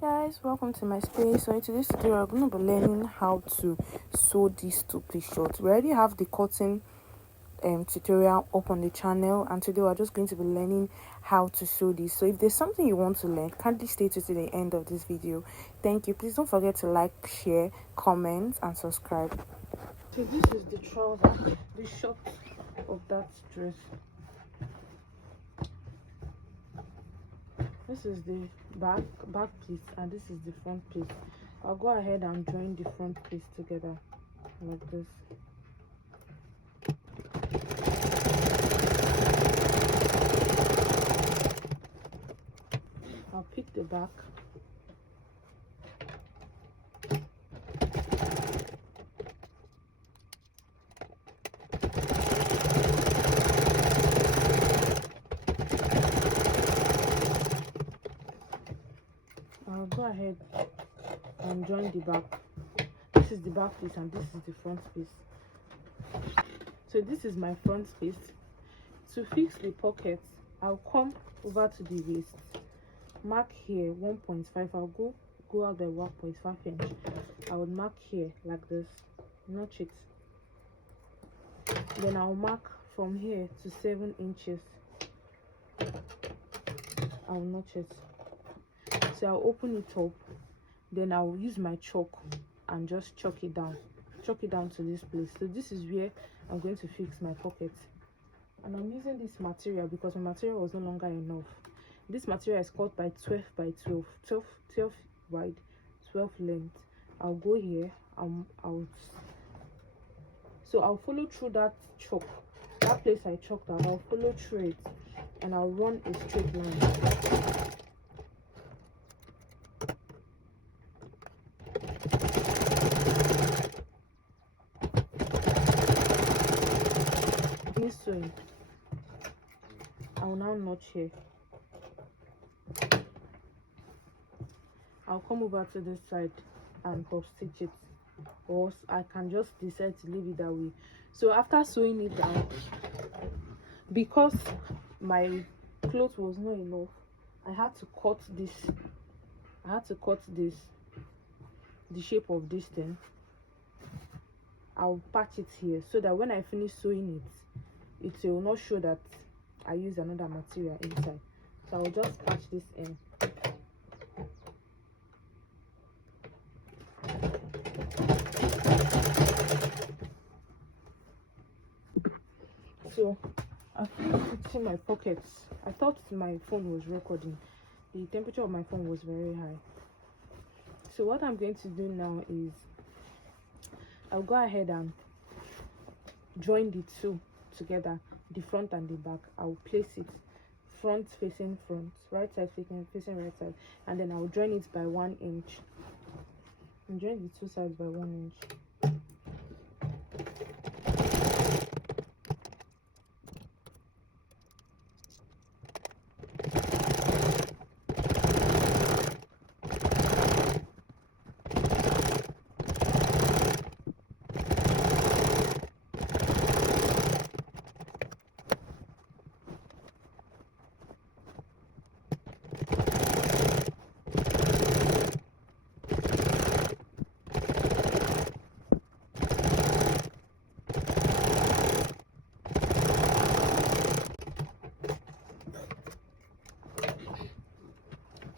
Guys, welcome to my space. So in today's tutorial I'm going to be learning how to sew these two-piece shorts. We already have the cutting tutorial up on the channel, and today we're just going to be learning how to sew this. So if there's something you want to learn, kindly stay to the end of this video. Thank you. Please don't forget to like, share, comment and subscribe. So this is the trouser, the short of that dress. This is the back piece and this is the front piece. I'll go ahead and join the front piece together like this. I'll pick the back. I'll go ahead and join the back. This is the back piece and this is the front piece. So this is my front piece. To fix the pockets, I'll come over to the waist, mark here 1.5. I'll go out there 1.5 inch. I would mark here like this, notch it. Then I'll mark from here to 7 inches. I'll notch it. So I'll open it up, then I'll use my chalk and just chalk it down to this place. So this is where I'm going to fix my pocket, and I'm using this material because my material was no longer enough. This material is cut by 12 by 12 wide, 12 length. I'll go here. So I'll follow through that chalk, that place I chalked out. I'll follow through it and I'll run a straight line. Sewing. I'll now notch here. I'll come over to this side and cross stitch it, or I can just decide to leave it that way. So after sewing it down, because my cloth was not enough, I had to cut this. The shape of this thing. I'll patch it here so that when I finish sewing it will not show that I use another material inside. So I'll just patch this in. So I finished fixing my pockets. I thought my phone was recording. The temperature of my phone was very high. So what I'm going to do now is I'll go ahead and join the two together, the front and the back. I'll place it front facing front, right side facing right side, and then I'll join it by 1 inch and join the two sides by 1 inch.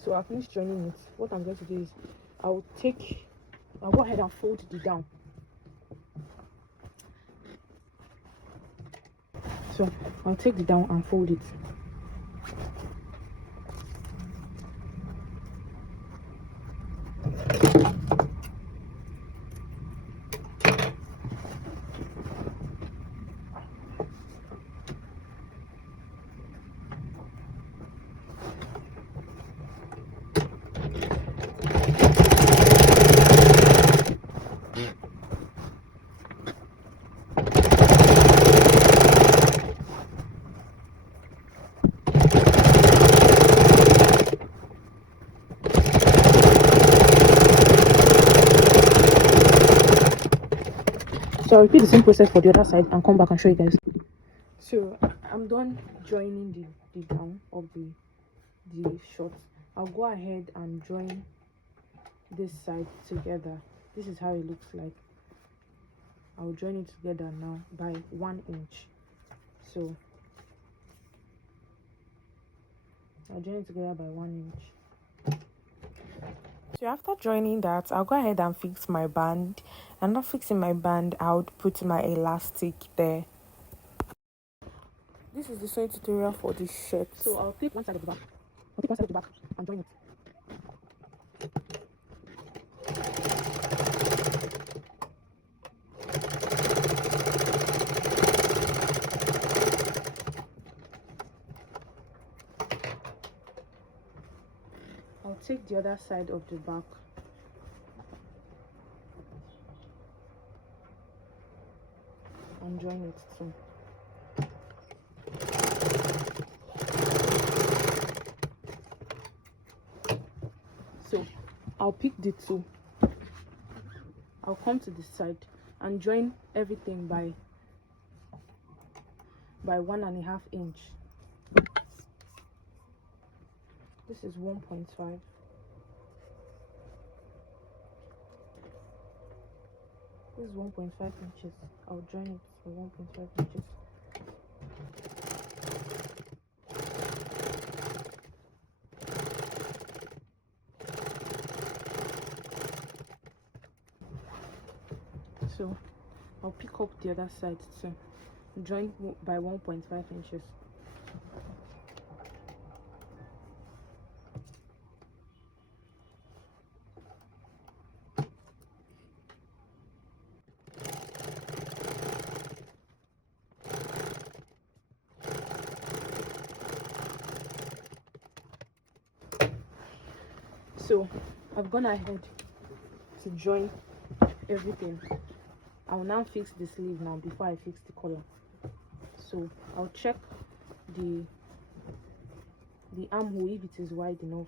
So I've finished joining it. What I'm going to do is I'll go ahead and fold it down. So I'll take it down and fold it. So I'll repeat the same process for the other side and come back and show you guys. So I'm done joining the down of the shorts. I'll go ahead and join this side together. This is how it looks like. I'll join it together now by 1 inch. So I'll join it together by 1 inch. So after joining that, I'll go ahead and fix my band. And not fixing my band, I would put my elastic there. This is the sewing tutorial for this shirt. So I'll take one side of the back. I'll take one side of the back and join it. I'll take the other side of the back. And join it too. So I'll pick the two. I'll come to this side and join everything by 1.5 inch. This is 1.5. This is 1.5 inches. I'll join it for 1.5 inches. So I'll pick up the other side too. Join by 1.5 inches. So I've gone ahead to join everything. I will now fix the sleeve now before I fix the collar. So I'll check the armhole if it is wide enough.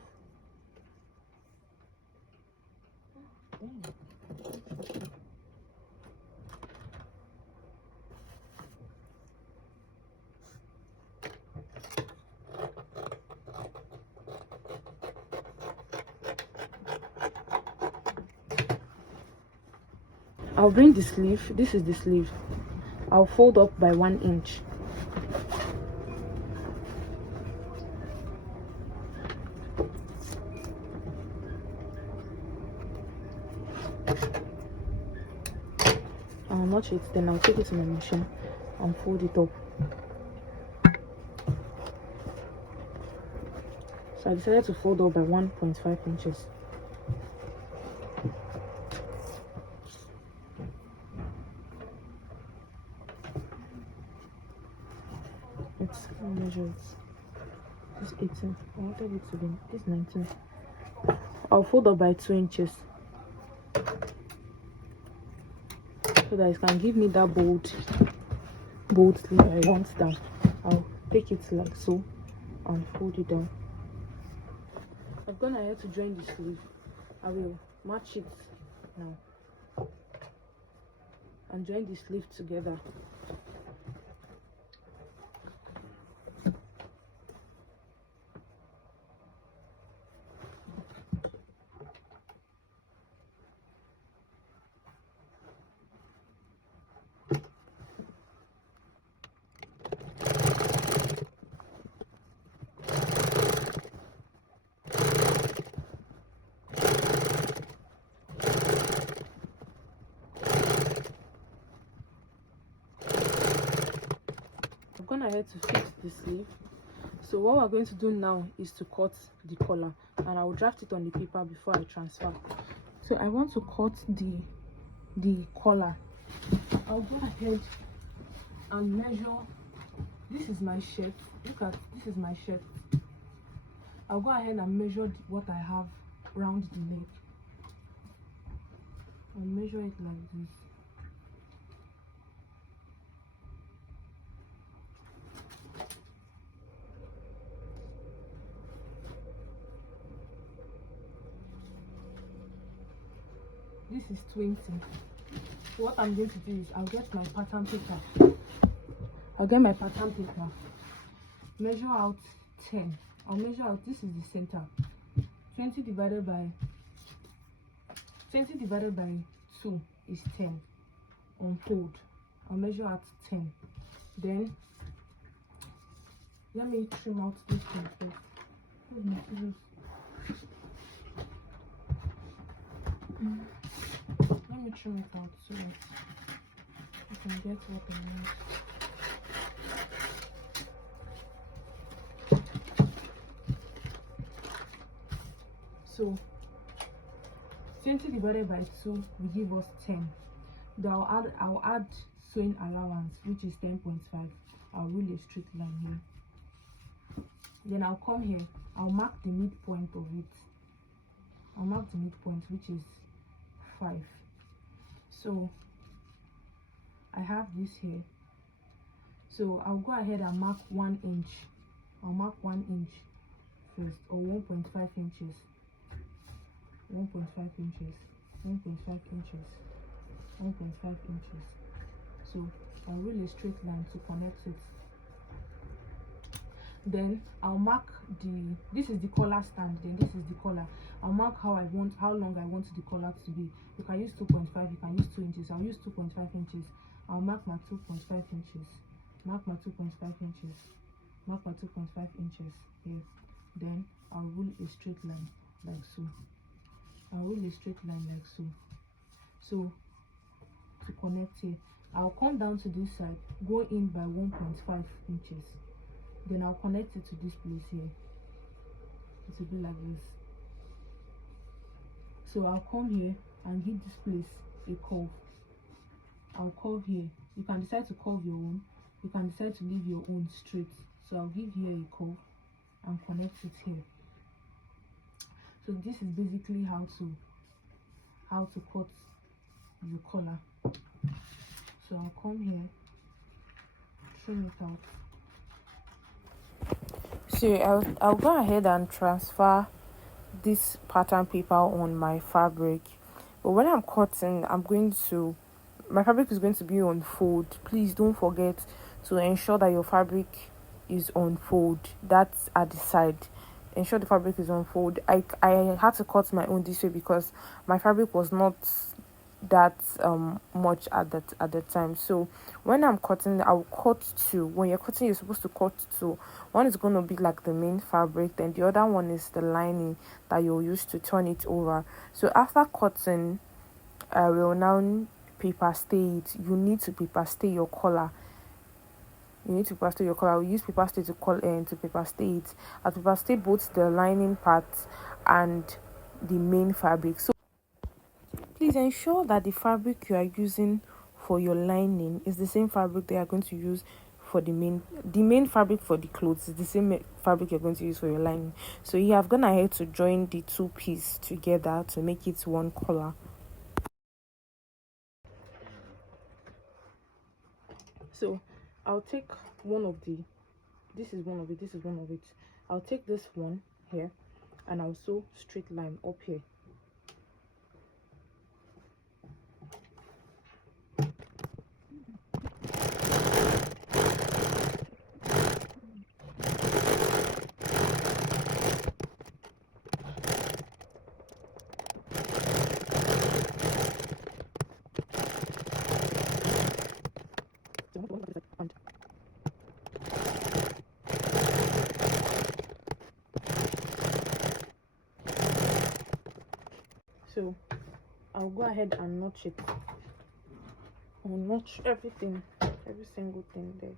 I'll bring the sleeve. This is the sleeve. I'll fold up by 1 inch. I'll notch it, then I'll take it to my machine and fold it up. So I decided to fold up by 1.5 inches. Let's measure it. This 18. I wanted it to be this 19. I'll fold up by 2 inches so that it can give me that bold sleeve I want down. I'll take it like so and fold it down. I've gone ahead to join the sleeve. I will match it now and join the sleeve together. I've gone ahead to fix the sleeve. So what we're going to do now is to cut the collar, and I will draft it on the paper before I transfer. So I want to cut the collar. I'll go ahead and measure. This is my shirt. Look at this is my shirt. I'll go ahead and measure what I have around the neck. I'll measure it like this. This is 20. So what I'm going to do is I'll get my pattern paper. Measure out 10. I'll measure out, this is the center. 20 divided by 20 divided by 2 is 10. Unfold. I'll measure at 10. Then let me trim out this one first. Where's my scissors? Let me trim it out so that you can get what I want. So 20 divided by 2 will give us 10. Then I'll add sewing allowance, which is 10.5. I'll rule a straight line here. Then I'll come here. I'll mark the midpoint of it. I'll mark the midpoint, which is 5. So I have this here. So I'll go ahead and mark 1 inch. I'll mark 1 inch first, or 1.5 inches. 1.5 inches. 1.5 inches. 1.5 inches. So I'll rule a straight line to connect it. Then I'll mark this is the collar stand, then this is the collar. I'll mark how long I want the collar to be. You can use 2.5, you can use 2 inches. I'll use 2.5 inches. I'll mark my 2.5 inches. Mark my 2.5 inches. Mark my 2.5 inches here. Then I'll rule a straight line like so. I'll rule a straight line like so. So to connect here, I'll come down to this side, go in by 1.5 inches. Then I'll connect it to this place here. It will be like this. So I'll come here and give this place a curve. I'll curve here. You can decide to curve your own. You can decide to leave your own straight. So I'll give here a curve and connect it here. So this is basically how to cut the collar. So I'll come here, trim it out. So I'll go ahead and transfer this pattern paper on my fabric. But when I'm cutting, my fabric is going to be on fold. Please don't forget to ensure that your fabric is on fold. That's at the side. Ensure the fabric is on fold. I had to cut my own this way because my fabric was not that much at the time. So when I'm cutting, I'll cut 2. When you're cutting, you're supposed to cut 2. One is going to be like the main fabric, then the other one is the lining that you'll use to turn it over. So after cutting, I will now paper stay it. You need to paper stay your collar. You need to paper stay your collar. We use paper stay to paper stay it. I'll paper stay both the lining part and the main fabric. So please ensure that the fabric you are using for your lining is the same fabric that you are going to use for the main fabric for the clothes is the same fabric you're going to use for your lining. So you have gone ahead to join the 2 pieces together to make it one collar. So I'll take one of this is one of it. I'll take this one here and I'll sew straight line up here. So I'll go ahead and notch it. I'll notch everything, every single thing there.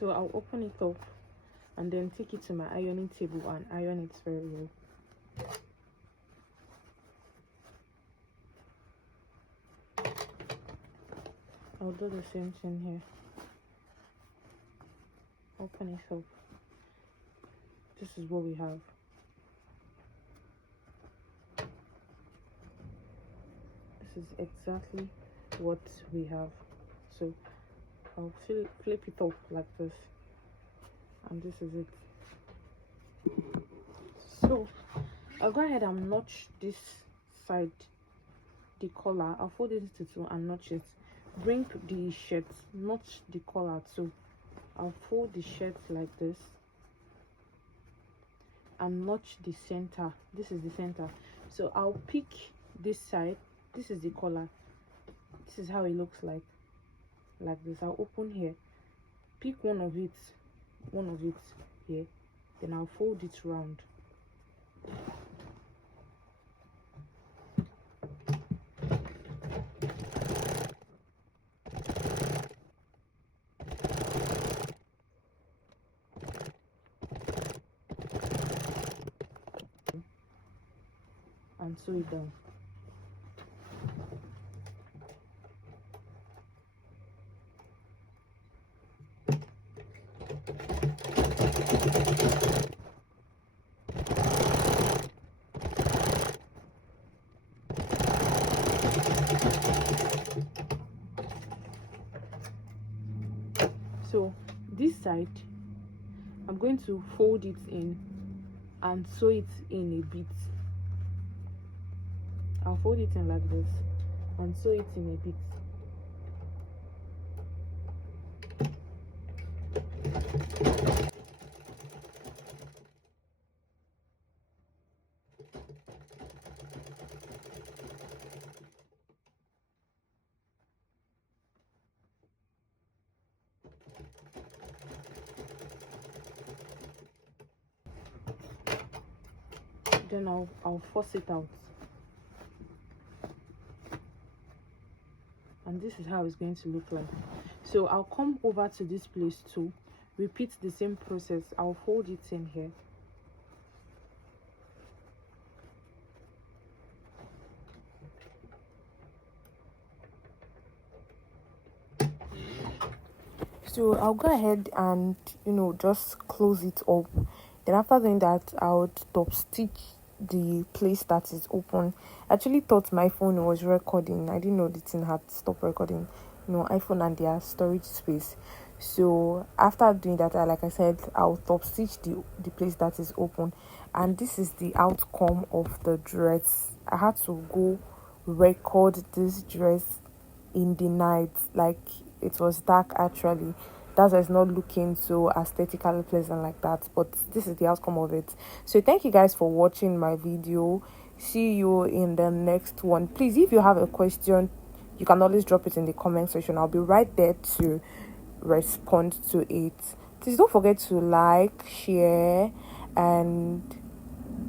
So I'll open it up and then take it to my ironing table and iron it very well. I'll do the same thing here. Open it up. This is what we have. This is exactly what we have. So I'll flip it off like this, and this is it. So I'll go ahead and notch this side, the collar. I'll fold it into two and notch it. Bring the shirt, notch the collar too. I'll fold the shirt like this and notch the center. This is the center. So I'll pick this side. This is the collar. This is how it looks like this. I'll open here, pick one of it here, then I'll fold it round. And sew it down. So this side, I'm going to fold it in and sew it in a bit. I'll fold it in like this and sew it in a bit. Then I'll force it out, and this is how it's going to look like. So I'll come over to this place too, repeat the same process. I'll fold it in here, so I'll go ahead and just close it up. Then after doing that, I would top stitch the place that is open. I actually thought my phone was recording. I didn't know the thing had stopped recording. iPhone and their storage space. So after doing that, like I said, I'll top stitch the place that is open, and this is the outcome of the dress. I had to go record this dress in the night, like it was dark actually. That's why it's not looking so aesthetically pleasant like that, but this is the outcome of it. So thank you guys for watching my video. See you in the next one. Please, if you have a question, you can always drop it in the comment section. I'll be right there to respond to it. Please don't forget to like, share, and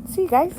see you guys.